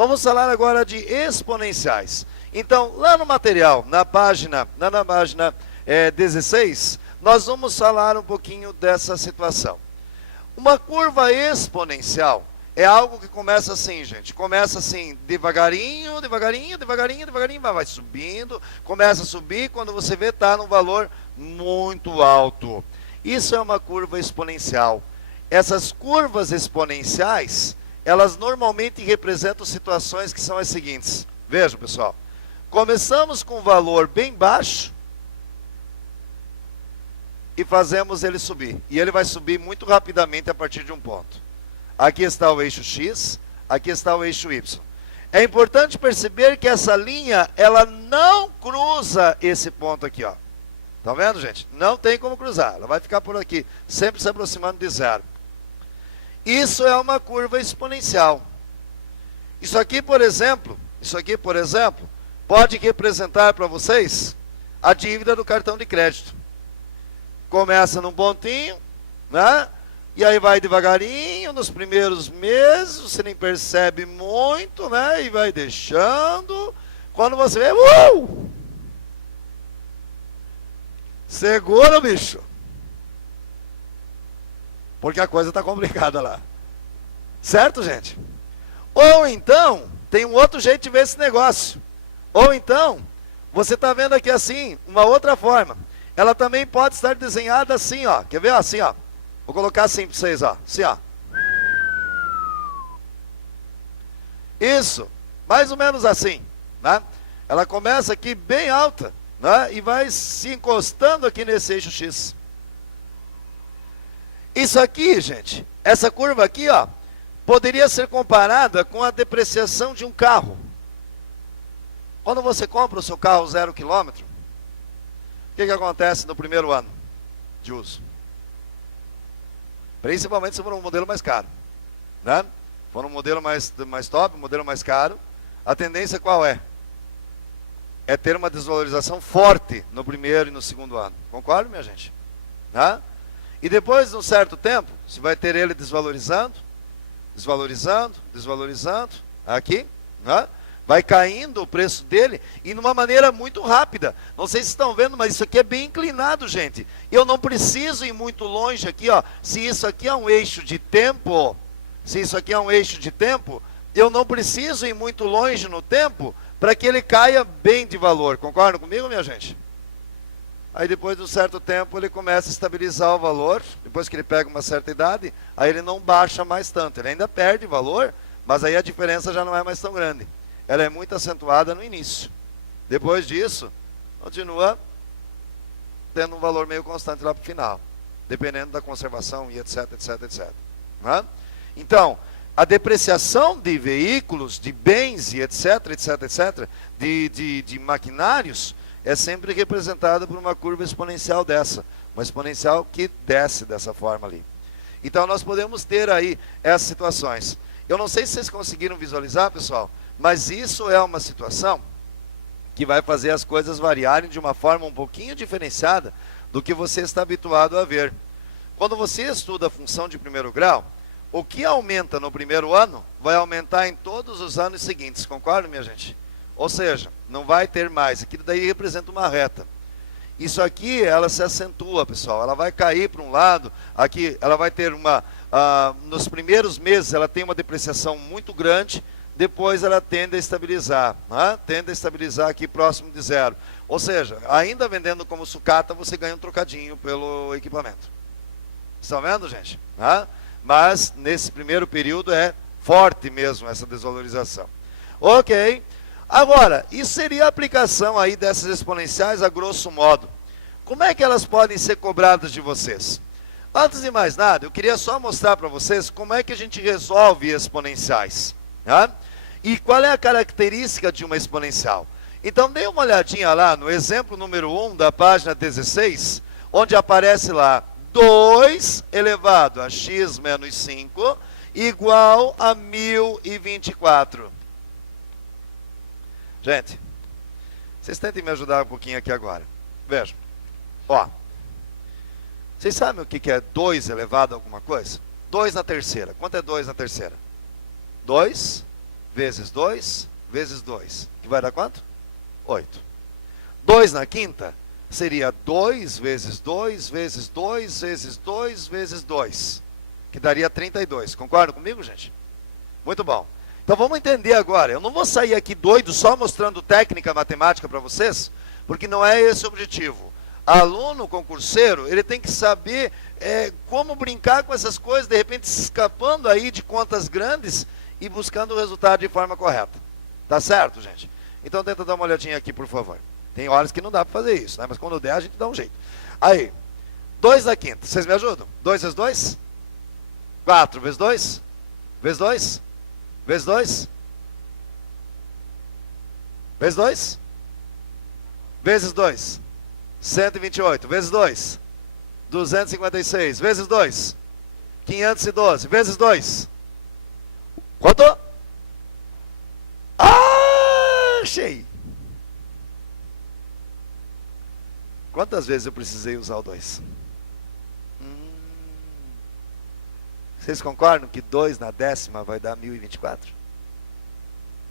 Vamos falar agora de exponenciais. Então, lá no material, na página 16, nós vamos falar um pouquinho dessa situação. Uma curva exponencial é algo que começa assim, gente. Começa assim, devagarinho, devagarinho, devagarinho, devagarinho, vai subindo, começa a subir, quando você vê, está num valor muito alto. Isso é uma curva exponencial. Essas curvas exponenciais, elas normalmente representam situações que são as seguintes. Vejam, pessoal. Começamos com um valor bem baixo e fazemos ele subir. E ele vai subir muito rapidamente a partir de um ponto. Aqui está o eixo X, aqui está o eixo Y. É importante perceber que essa linha, ela não cruza esse ponto aqui, ó. Tá vendo, gente? Não tem como cruzar. Ela vai ficar por aqui, sempre se aproximando de zero. Isso é uma curva exponencial. Isso aqui, por exemplo, pode representar para vocês a dívida do cartão de crédito. Começa num pontinho, né? E aí vai devagarinho, nos primeiros meses, você nem percebe muito, né? E vai deixando. Quando você vê, segura o bicho. Porque a coisa está complicada lá. Certo, gente? Ou então, tem um outro jeito de ver esse negócio. Ou então, você está vendo aqui assim, uma outra forma. Ela também pode estar desenhada assim, ó. Quer ver? Assim, ó. Vou colocar assim para vocês, ó. Assim, ó. Isso. Mais ou menos assim, né? Ela começa aqui bem alta, né? E vai se encostando aqui nesse eixo X. Isso aqui, gente, essa curva aqui, ó, poderia ser comparada com a depreciação de um carro. Quando você compra o seu carro 0 km, o que acontece no primeiro ano de uso? Principalmente se for um modelo mais caro, né? Se for um modelo mais top, um modelo mais caro, a tendência qual é? É ter uma desvalorização forte no primeiro e no segundo ano. Concorda, minha gente? Né? E depois de um certo tempo, você vai ter ele desvalorizando, desvalorizando, desvalorizando, aqui, né? Vai caindo o preço dele, e de uma maneira muito rápida. Não sei se estão vendo, mas isso aqui é bem inclinado, gente. Eu não preciso ir muito longe aqui, ó. Se isso aqui é um eixo de tempo, eu não preciso ir muito longe no tempo para que ele caia bem de valor. Concordam comigo, minha gente? Aí depois de um certo tempo ele começa a estabilizar o valor, depois que ele pega uma certa idade, aí ele não baixa mais tanto, ele ainda perde valor, mas aí a diferença já não é mais tão grande. Ela é muito acentuada no início. Depois disso, continua tendo um valor meio constante lá para o final, dependendo da conservação e etc, etc, etc. Né? Então, a depreciação de veículos, de bens e etc, etc, etc, de maquinários, é sempre representada por uma curva exponencial dessa. Uma exponencial que desce dessa forma ali. Então nós podemos ter aí essas situações. Eu não sei se vocês conseguiram visualizar, pessoal, mas isso é uma situação que vai fazer as coisas variarem de uma forma um pouquinho diferenciada do que você está habituado a ver. Quando você estuda a função de primeiro grau, o que aumenta no primeiro ano, vai aumentar em todos os anos seguintes. Concorda, minha gente? Ou seja, não vai ter mais. Aquilo daí representa uma reta. Isso aqui, ela se acentua, pessoal. Ela vai cair para um lado. Aqui, ela vai ter uma... nos primeiros meses, ela tem uma depreciação muito grande. Depois, ela tende a estabilizar. Né? Tende a estabilizar aqui próximo de zero. Ou seja, ainda vendendo como sucata, você ganha um trocadinho pelo equipamento. Estão vendo, gente? Né? Mas, nesse primeiro período, é forte mesmo essa desvalorização. Ok. Agora, isso seria a aplicação aí dessas exponenciais a grosso modo. Como é que elas podem ser cobradas de vocês? Antes de mais nada, eu queria só mostrar para vocês como é que a gente resolve exponenciais. Né? E qual é a característica de uma exponencial? Então, dê uma olhadinha lá no exemplo número 1 da página 16, onde aparece lá 2 elevado a x menos 5 igual a 1024. Gente, vocês tentem me ajudar um pouquinho aqui agora. Vejam. Ó. Vocês sabem o que é 2 elevado a alguma coisa? 2 na terceira. Quanto é 2 na terceira? 2 vezes 2, vezes 2. Que vai dar quanto? 8. 2 na quinta seria 2 vezes 2, vezes 2, vezes 2, vezes 2. Que daria 32. Concordam comigo, gente? Muito bom. Então vamos entender agora. Eu não vou sair aqui doido só mostrando técnica matemática para vocês, porque não é esse o objetivo. Aluno concurseiro, ele tem que saber como brincar com essas coisas, de repente se escapando aí de contas grandes e buscando o resultado de forma correta. Tá certo, gente? Então tenta dar uma olhadinha aqui, por favor. Tem horas que não dá para fazer isso, né? Mas quando der a gente dá um jeito. Aí, 2 na quinta. Vocês me ajudam? 2 vezes 2? 4 vezes 2? Vezes 2? Vezes 2? Vezes 2? Vezes 2? 128. Vezes 2? 256. Vezes 2? 512. Vezes 2? Quanto? Ah, achei! Quantas vezes eu precisei usar o 2? Vocês concordam que 2 na décima vai dar 1024?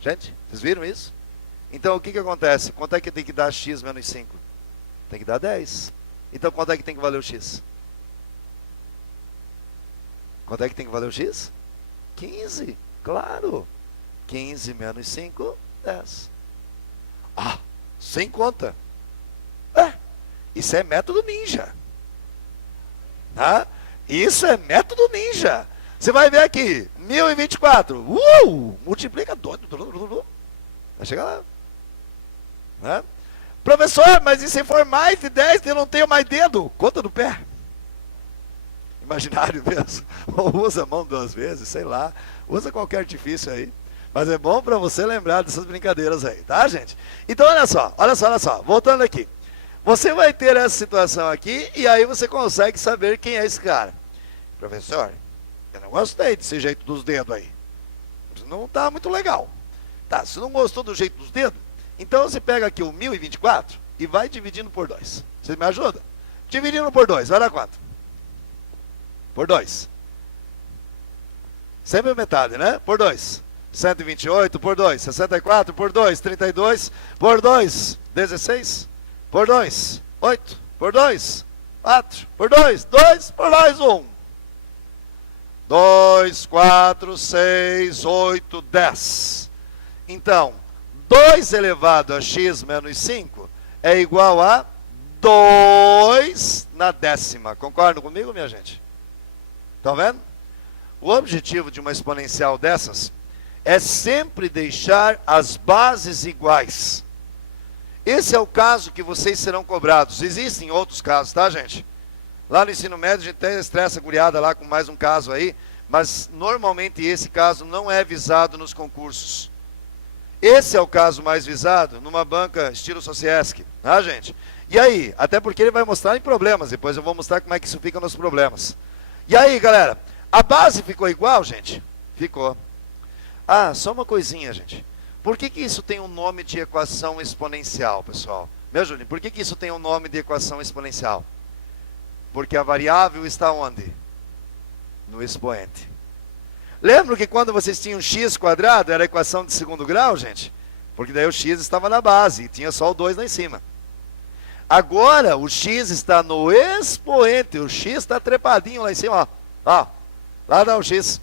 Gente, vocês viram isso? Então o que acontece? Quanto é que tem que dar x menos 5? Tem que dar 10. Então quanto é que tem que valer o x? Quanto é que tem que valer o x? 15, claro. 15 menos 5, 10. Ah, sem conta. Isso é método ninja. Tá? Isso é método ninja. Você vai ver aqui, 1024. Multiplica 2. Vai chegar lá. Né? Professor, mas e se for mais de 10, eu não tenho mais dedo? Conta do pé. Imaginário mesmo. Ou usa a mão 2 vezes, sei lá. Usa qualquer artifício aí. Mas é bom para você lembrar dessas brincadeiras aí, tá, gente? Então, olha só. Voltando aqui. Você vai ter essa situação aqui e aí você consegue saber quem é esse cara. Professor, eu não gostei desse jeito dos dedos aí. Não está muito legal. Tá, se não gostou do jeito dos dedos, então você pega aqui o 1024 e vai dividindo por 2. Vocês me ajudam? Dividindo por 2, vai dar quanto? Por 2. Sempre metade, né? Por 2. 128 por 2. 64 por 2. 32 por 2. 16 por 2. 8 por 2. 4 por 2. 2 por 2. 1. 2, 4, 6, 8, 10. Então, 2 elevado a x menos 5 é igual a 2 na décima. Concordam comigo, minha gente? Estão vendo? O objetivo de uma exponencial dessas é sempre deixar as bases iguais. Esse é o caso que vocês serão cobrados. Existem outros casos, tá, gente? Lá no ensino médio a gente até estressa a guriada lá com mais um caso aí, mas normalmente esse caso não é visado nos concursos. Esse é o caso mais visado numa banca estilo Sociesc, tá, gente? E aí, até porque ele vai mostrar em problemas, depois eu vou mostrar como é que isso fica nos problemas. E aí, galera, a base ficou igual, gente? Ficou. Ah, só uma coisinha, gente. Por que isso tem um nome de equação exponencial, pessoal? Me ajudem, por que isso tem um nome de equação exponencial? Porque a variável está onde? No expoente. Lembram que quando vocês tinham x quadrado, era a equação de segundo grau, gente? Porque daí o x estava na base, e tinha só o 2 lá em cima. Agora, o x está no expoente, o x está trepadinho lá em cima, ó. Lá dá o x.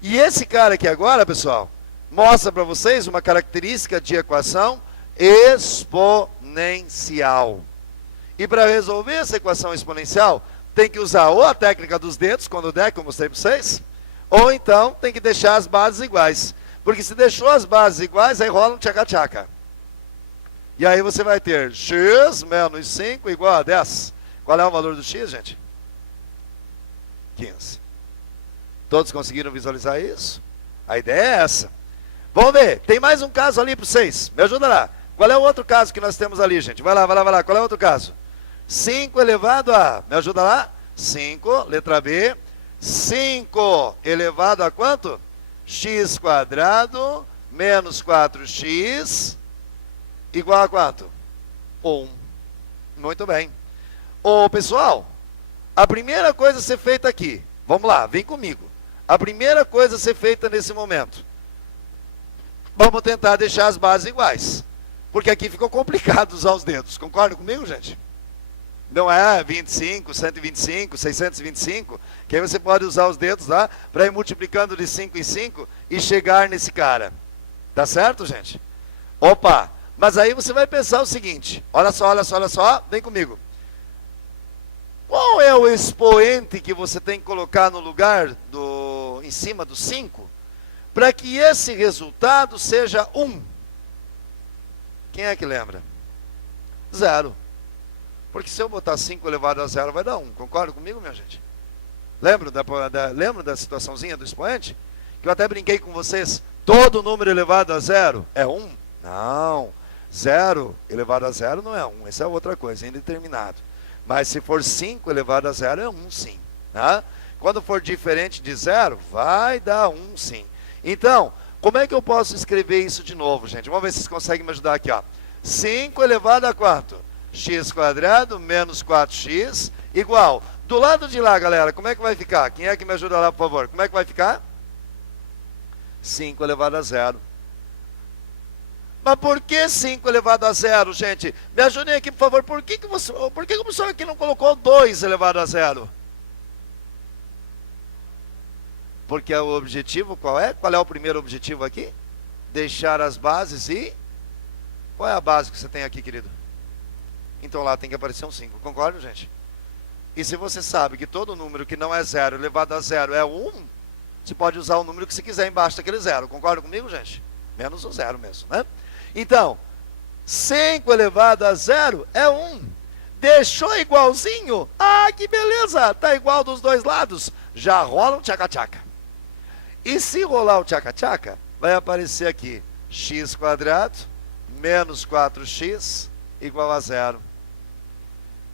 E esse cara aqui agora, pessoal, mostra para vocês uma característica de equação exponencial. E para resolver essa equação exponencial, tem que usar ou a técnica dos dedos, quando der, que eu mostrei para vocês, ou então tem que deixar as bases iguais. Porque se deixou as bases iguais, aí rola um tchaca-tchaca. E aí você vai ter x menos 5 igual a 10. Qual é o valor do x, gente? 15. Todos conseguiram visualizar isso? A ideia é essa. Vamos ver, tem mais um caso ali para vocês. Me ajuda lá. Qual é o outro caso que nós temos ali, gente? Vai lá. Qual é o outro caso? 5 elevado a... Me ajuda lá? 5, letra B. 5 elevado a quanto? X quadrado menos 4x igual a quanto? 1. Muito bem. Ô, pessoal, a primeira coisa a ser feita aqui, vamos lá, vem comigo. A primeira coisa a ser feita nesse momento, Vamos tentar deixar as bases iguais. Porque aqui ficou complicado usar os dedos. Concorda comigo, gente? Não é 25, 125, 625, que aí você pode usar os dedos lá para ir multiplicando de 5 em 5 e chegar nesse cara. Tá certo, gente? Opa! Mas aí você vai pensar o seguinte, olha só, olha só, olha só, vem comigo. Qual é o expoente que você tem que colocar no lugar em cima do 5 para que esse resultado seja 1? Quem é que lembra? 0. Porque se eu botar 5 elevado a 0 vai dar 1. Concorda comigo, minha gente? Lembra da situaçãozinha do expoente? Que eu até brinquei com vocês. Todo número elevado a 0 é 1? Não. 0 elevado a 0 não é 1. Essa é outra coisa, indeterminado. Mas se for 5 elevado a 0 é 1 sim. Tá? Quando for diferente de 0, vai dar 1 sim. Então, como é que eu posso escrever isso de novo, gente? Vamos ver se vocês conseguem me ajudar aqui. Ó. 5 elevado a quanto? X quadrado menos 4x igual. Do lado de lá, galera, como é que vai ficar? Quem é que me ajuda lá, por favor? Como é que vai ficar? 5 elevado a 0. Mas por que 5 elevado a 0, gente? Me ajudem aqui, por favor. Por que o professor aqui não colocou 2 elevado a 0? Porque o objetivo qual é? Qual é o primeiro objetivo aqui? Deixar as bases e... Qual é a base que você tem aqui, querido? Então lá tem que aparecer um 5. Concorda, gente? E se você sabe que todo número que não é 0 elevado a 0 é 1, você pode usar o número que você quiser embaixo daquele 0. Concorda comigo, gente? Menos o 0 mesmo, né? Então, 5 elevado a 0 é 1. Deixou igualzinho? Ah, que beleza! Está igual dos dois lados. Já rola um tchaca-tchaca. E se rolar o tchaca-tchaca, vai aparecer aqui x quadrado menos 4x igual a 0.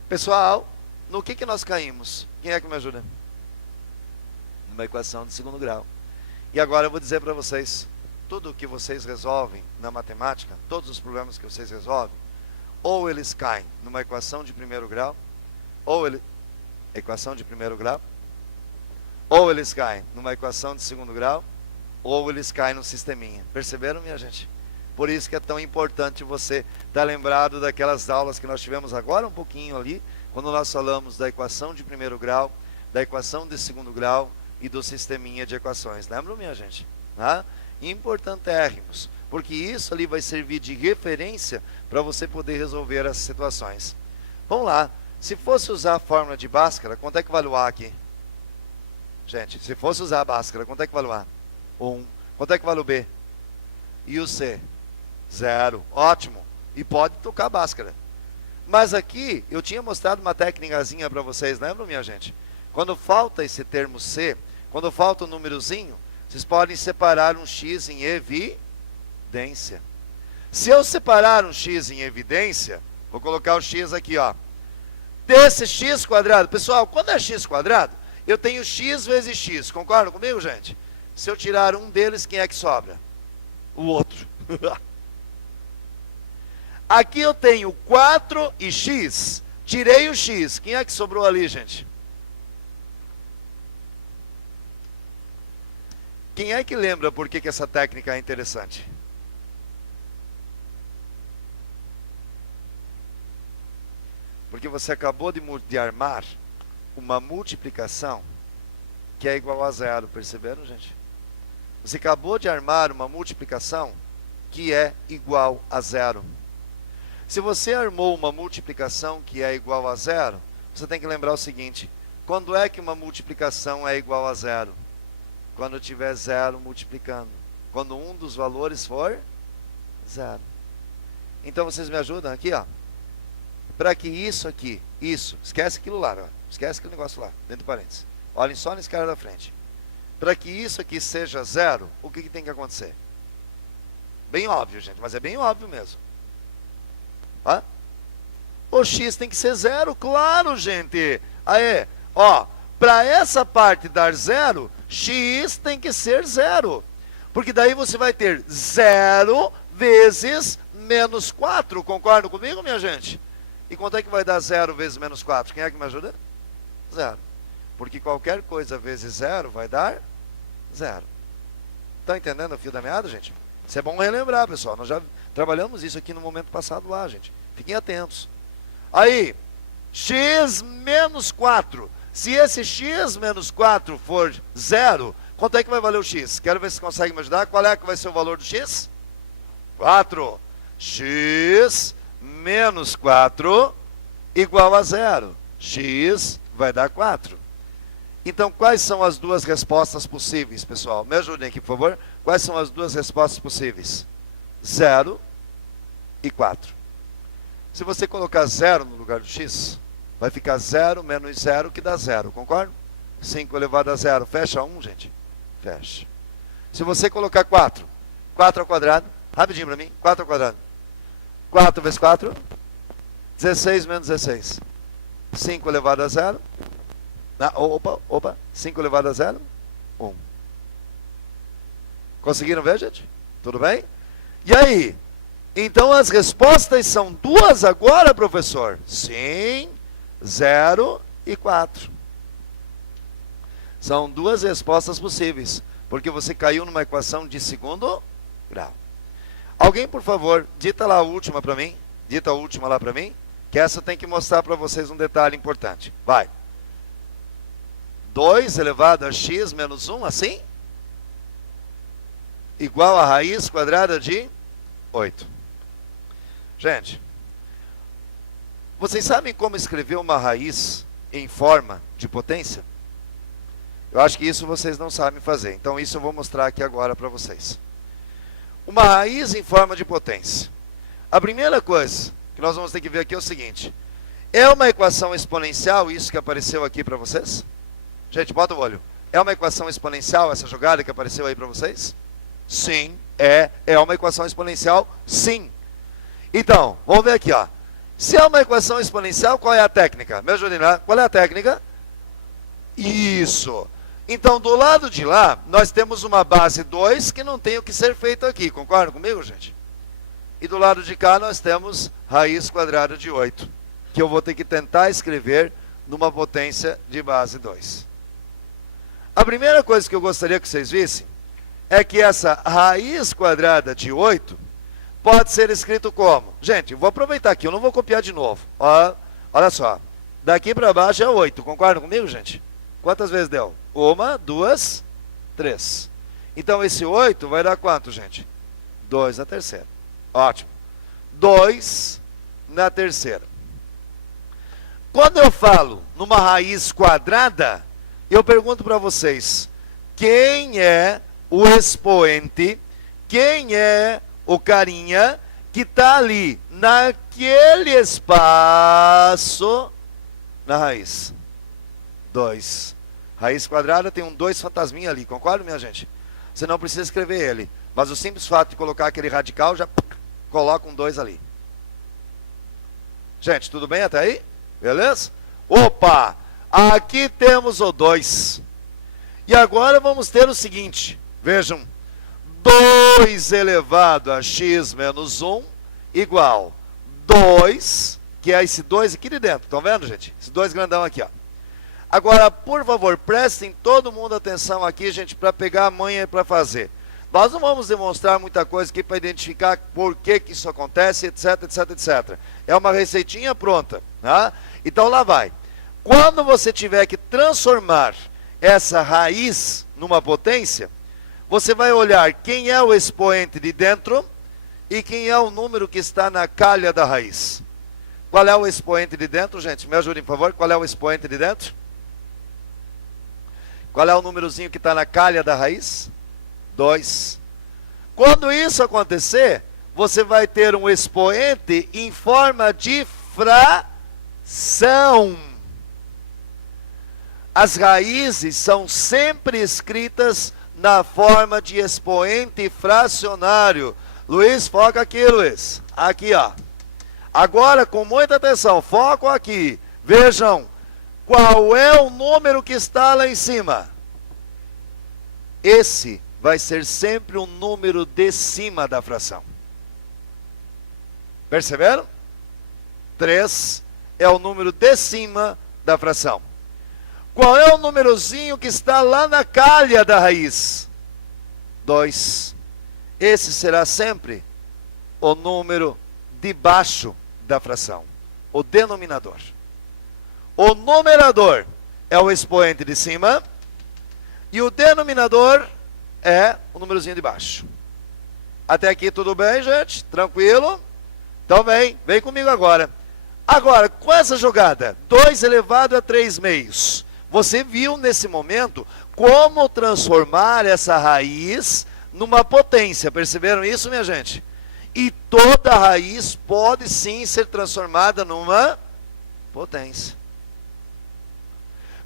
Pessoal, no que nós caímos? Quem é que me ajuda? Numa equação de segundo grau. E agora eu vou dizer para vocês, tudo que vocês resolvem na matemática, todos os problemas que vocês resolvem, ou eles caem numa equação de primeiro grau, equação de primeiro grau, ou eles caem numa equação de segundo grau, ou eles caem no sisteminha. Perceberam, minha gente? Por isso que é tão importante você estar lembrado daquelas aulas que nós tivemos agora um pouquinho ali, quando nós falamos da equação de primeiro grau, da equação de segundo grau e do sisteminha de equações. Lembram, minha gente? Importantérrimos, porque isso ali vai servir de referência para você poder resolver essas situações. Vamos lá. Se fosse usar a fórmula de Bhaskara, quanto é que vale o A aqui? Gente, se fosse usar a Bhaskara, quanto é que vale o A? 1. Quanto é que vale o B? E o C? 0. Ótimo. E pode tocar a Bhaskara. Mas aqui, eu tinha mostrado uma técnicazinha para vocês, lembram, minha gente? Quando falta esse termo C, quando falta o númerozinho, vocês podem separar um x em evidência. Se eu separar um x em evidência, vou colocar o x aqui, ó. Desse x quadrado, pessoal, quando é x quadrado, eu tenho x vezes x. Concordam comigo, gente? Se eu tirar um deles, quem é que sobra? O outro. Aqui eu tenho 4 e x. Tirei o x. Quem é que sobrou ali, gente? Quem é que lembra por que essa técnica é interessante? Porque você acabou de armar uma multiplicação que é igual a 0. Perceberam, gente? Você acabou de armar uma multiplicação que é igual a 0. Se você armou uma multiplicação que é igual a 0, você tem que lembrar o seguinte: quando é que uma multiplicação é igual a 0? Quando tiver 0 multiplicando. Quando um dos valores for 0. Então vocês me ajudam aqui, ó. Para que isso aqui, esquece aquilo lá, ó. Esquece aquele negócio lá, dentro do parênteses. Olhem só nesse cara da frente. Para que isso aqui seja 0, o que tem que acontecer? Bem óbvio, gente, mas é bem óbvio mesmo. O x tem que ser 0, claro, gente. Aí, ó, para essa parte dar 0, x tem que ser 0. Porque daí você vai ter 0 vezes menos 4. Concordam comigo, minha gente? E quanto é que vai dar 0 vezes menos 4? Quem é que me ajuda? 0. Porque qualquer coisa vezes 0 vai dar 0. Estão entendendo o fio da meada, gente? Isso é bom relembrar, pessoal. Nós já trabalhamos isso aqui no momento passado lá, gente. Fiquem atentos. Aí, x menos 4. Se esse x menos 4 for 0, quanto é que vai valer o x? Quero ver se consegue me ajudar. Qual é que vai ser o valor do x? 4. X menos 4 igual a 0. X vai dar 4. Então, quais são as duas respostas possíveis, pessoal? Me ajudem aqui, por favor. Quais são as duas respostas possíveis? 0 e 4. Se você colocar 0 no lugar do x, vai ficar 0 menos 0, que dá 0, concorda? 5 elevado a 0, fecha 1, gente? Fecha. Se você colocar 4, 4 ao quadrado, rapidinho para mim, 4 ao quadrado. 4 vezes 4, 16 menos 16. 5 elevado a 0, opa, 5 elevado a 0, 1. Conseguiram ver, gente? Tudo bem? E aí? Então as respostas são duas agora, professor? Sim, 0 e 4. São duas respostas possíveis, porque você caiu numa equação de segundo grau. Alguém, por favor, dita lá a última para mim. Dita a última lá para mim, que essa tem que mostrar para vocês um detalhe importante. Vai. 2 elevado a x menos 1, assim? Igual a raiz quadrada de 8. Gente, vocês sabem como escrever uma raiz em forma de potência? Eu acho que isso vocês não sabem fazer. Então isso eu vou mostrar aqui agora para vocês. Uma raiz em forma de potência. A primeira coisa que nós vamos ter que ver aqui é o seguinte. É uma equação exponencial isso que apareceu aqui para vocês? Gente, bota o olho. É uma equação exponencial essa jogada que apareceu aí para vocês? Sim, é uma equação exponencial, sim. Então, vamos ver aqui, ó. Se é uma equação exponencial, qual é a técnica? Me ajudem lá. Qual é a técnica? Isso. Então, do lado de lá, nós temos uma base 2 que não tem o que ser feito aqui. Concordam comigo, gente? E do lado de cá, nós temos raiz quadrada de 8, que eu vou ter que tentar escrever numa potência de base 2. A primeira coisa que eu gostaria que vocês vissem é que essa raiz quadrada de 8 pode ser escrito como? Gente, eu vou aproveitar aqui, eu não vou copiar de novo. Olha só, daqui para baixo é 8, concordam comigo, gente? Quantas vezes deu? 1, 2, 3. Então esse 8 vai dar quanto, gente? 2 na terceira. Ótimo. 2 na terceira. Quando eu falo numa raiz quadrada, eu pergunto para vocês, quem é o expoente, quem é o carinha que está ali, naquele espaço, na raiz? 2. Raiz quadrada tem um 2 fantasminha ali, concorda, minha gente? Você não precisa escrever ele, mas o simples fato de colocar aquele radical, já coloca um 2 ali. Gente, tudo bem até aí? Beleza? Opa! Aqui temos o 2. E agora vamos ter o seguinte, vejam, 2 elevado a x menos 1 igual 2, que é esse 2 aqui de dentro, estão vendo, gente? Esse 2 grandão aqui, ó. Agora, por favor, prestem todo mundo atenção aqui, gente, para pegar a manha para fazer. Nós não vamos demonstrar muita coisa aqui para identificar por que isso acontece, etc, etc, etc. É uma receitinha pronta, tá? Então lá vai. Quando você tiver que transformar essa raiz numa potência, você vai olhar quem é o expoente de dentro e quem é o número que está na calha da raiz. Qual é o expoente de dentro, gente? Me ajudem, por favor. Qual é o expoente de dentro? Qual é o númerozinho que está na calha da raiz? 2. Quando isso acontecer, você vai ter um expoente em forma de fração. As raízes são sempre escritas na forma de expoente fracionário. Luiz, foca aqui, Luiz. Aqui, ó. Agora, com muita atenção, foco aqui. Vejam, qual é o número que está lá em cima? Esse vai ser sempre o número de cima da fração. Perceberam? 3 é o número de cima da fração. Qual é o númerozinho que está lá na calha da raiz? 2. esse será sempre o número debaixo da fração, o denominador. O numerador é o expoente de cima e o denominador é o númerozinho de baixo. Até aqui tudo bem, gente? Tranquilo? Então vem comigo agora. Agora, com essa jogada, 2 elevado a 3 meios, você viu nesse momento como transformar essa raiz numa potência. Perceberam isso, minha gente? E toda raiz pode sim ser transformada numa potência.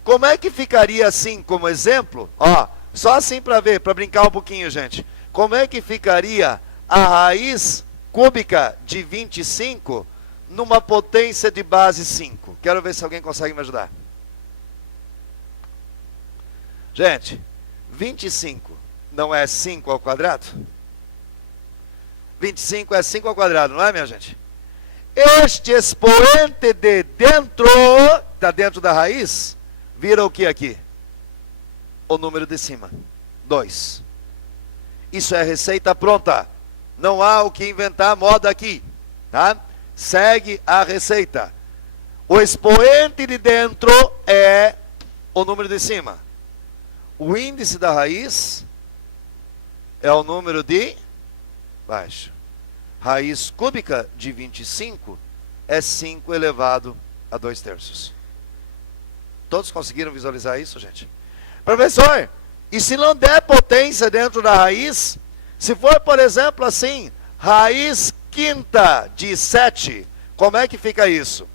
Como é que ficaria assim como exemplo? Ó, só assim para ver, para brincar um pouquinho, gente. Como é que ficaria a raiz cúbica de 25 numa potência de base 5? Quero ver se alguém consegue me ajudar. Gente, 25 não é 5 ao quadrado? 25 é 5 ao quadrado, não é, minha gente? Este expoente de dentro, está dentro da raiz, vira o que aqui? O número de cima, 2. Isso é receita pronta. Não há o que inventar moda aqui, tá? Segue a receita. O expoente de dentro é o número de cima. O índice da raiz é o número de baixo. Raiz cúbica de 25 é 5 elevado a 2/3. Todos conseguiram visualizar isso, gente? Professor, e se não der potência dentro da raiz, se for, por exemplo, assim, raiz quinta de 7, como é que fica isso?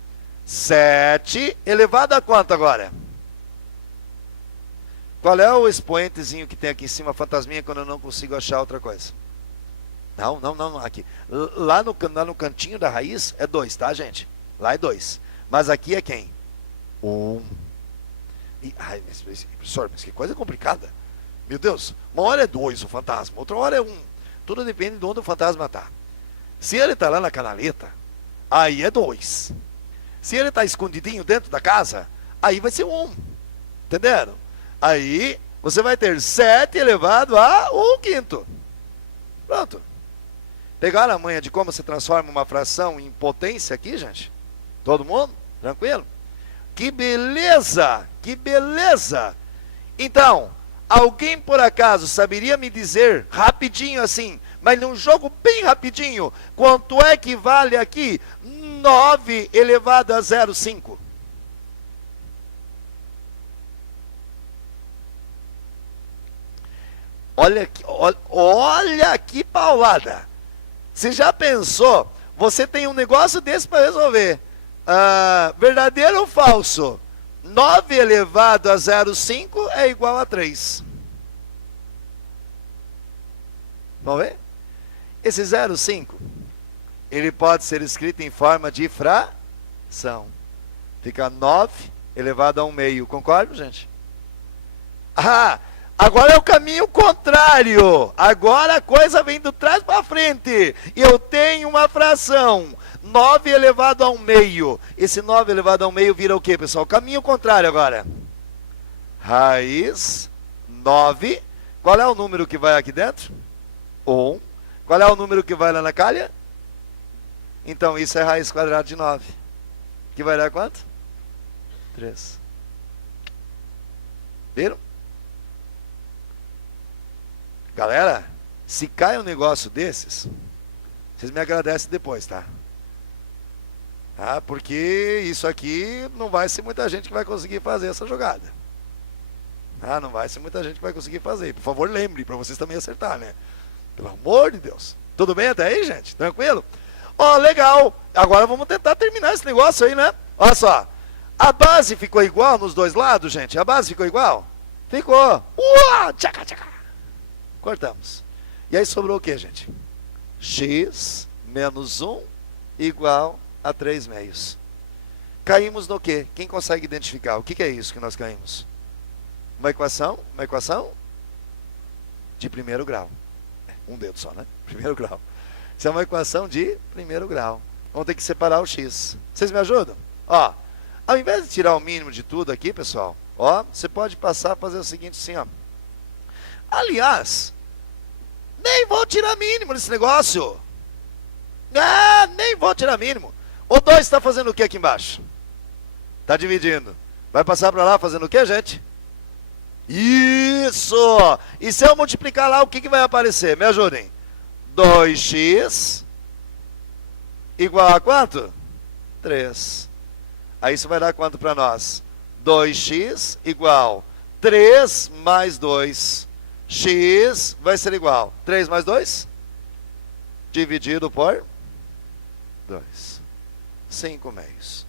7 elevado a quanto agora? Qual é o expoentezinho que tem aqui em cima, fantasminha, quando eu não consigo achar outra coisa? Não, aqui. Lá no cantinho da raiz é 2, tá, gente? Lá é 2. Mas aqui é quem? 1. Ai, professor, mas que coisa complicada. Meu Deus, uma hora é 2 o fantasma, outra hora é 1. Tudo depende de onde o fantasma está. Se ele está lá na canaleta, aí é 2. Se ele está escondidinho dentro da casa, aí vai ser 1. Entenderam? Aí você vai ter 7 elevado a 1/5. Pronto. Pegaram a manha de como se transforma uma fração em potência aqui, gente? Todo mundo? Tranquilo? Que beleza! Que beleza! Então, alguém por acaso saberia me dizer rapidinho assim, mas num jogo bem rapidinho, quanto é que vale aqui 9 elevado a 0,5? Olha que paulada. Você já pensou? Você tem um negócio desse para resolver. Verdadeiro ou falso? 9 elevado a 0,5 é igual a 3. Vamos ver? Esse 0,5, ele pode ser escrito em forma de fração. Fica 9 elevado a 1/2. Concorda, gente? Agora é o caminho contrário. Agora a coisa vem do trás para frente. Eu tenho uma fração, 9 elevado a 1/2. Esse 9 elevado a 1/2 vira o que, pessoal? Caminho contrário agora. Raiz 9. Qual é o número que vai aqui dentro? 1. Qual é o número que vai lá na calha? Então isso é raiz quadrada de 9. Que vai dar quanto? 3. Viram? Galera, se cai um negócio desses, vocês me agradecem depois, tá? Porque isso aqui não vai ser muita gente que vai conseguir fazer essa jogada. Não vai ser muita gente que vai conseguir fazer. Por favor, lembre, para vocês também acertar, né? Pelo amor de Deus. Tudo bem até aí, gente? Tranquilo? Legal. Agora vamos tentar terminar esse negócio aí, né? Olha só. A base ficou igual nos dois lados, gente? A base ficou igual? Ficou. Tchaca, tchaca. Cortamos. E aí sobrou o que, gente? X menos 1 igual a 3/2. Caímos no quê? Quem consegue identificar? O que é isso que nós caímos? Uma equação de primeiro grau. Um dedo só, né? Primeiro grau. Isso é uma equação de primeiro grau. Vamos ter que separar o x. Vocês me ajudam? Ao invés de tirar o mínimo de tudo aqui, pessoal, você pode passar a fazer o seguinte assim, Aliás, Nem vou tirar mínimo nesse negócio. Ah, nem vou tirar mínimo. O 2 está fazendo o que aqui embaixo? Está dividindo. Vai passar para lá fazendo o que, gente? Isso! E se eu multiplicar lá, o que vai aparecer? Me ajudem. 2x igual a quanto? 3. Aí isso vai dar quanto para nós? 2x igual 3 mais 2. X vai ser igual 3 mais 2 dividido por 2. 5 meios.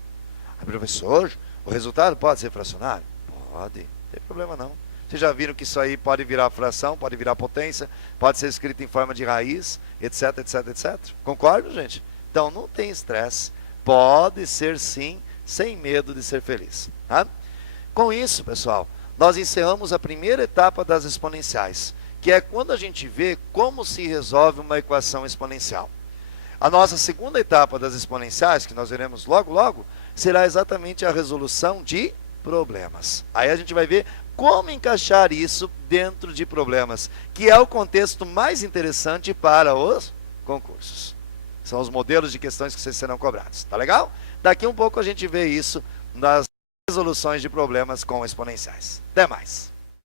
Professor, o resultado pode ser fracionário? Pode, não tem problema não. Vocês já viram que isso aí pode virar fração, pode virar potência, pode ser escrito em forma de raiz, etc, etc, etc. Concordo, gente? Então não tem estresse. Pode ser sim, sem medo de ser feliz. Tá? Com isso, pessoal, nós encerramos a primeira etapa das exponenciais, que é quando a gente vê como se resolve uma equação exponencial. A nossa segunda etapa das exponenciais, que nós veremos logo, logo, será exatamente a resolução de problemas. Aí a gente vai ver como encaixar isso dentro de problemas, que é o contexto mais interessante para os concursos. São os modelos de questões que vocês serão cobrados. Tá legal? Daqui um pouco a gente vê isso nas resoluções de problemas com exponenciais. Até mais!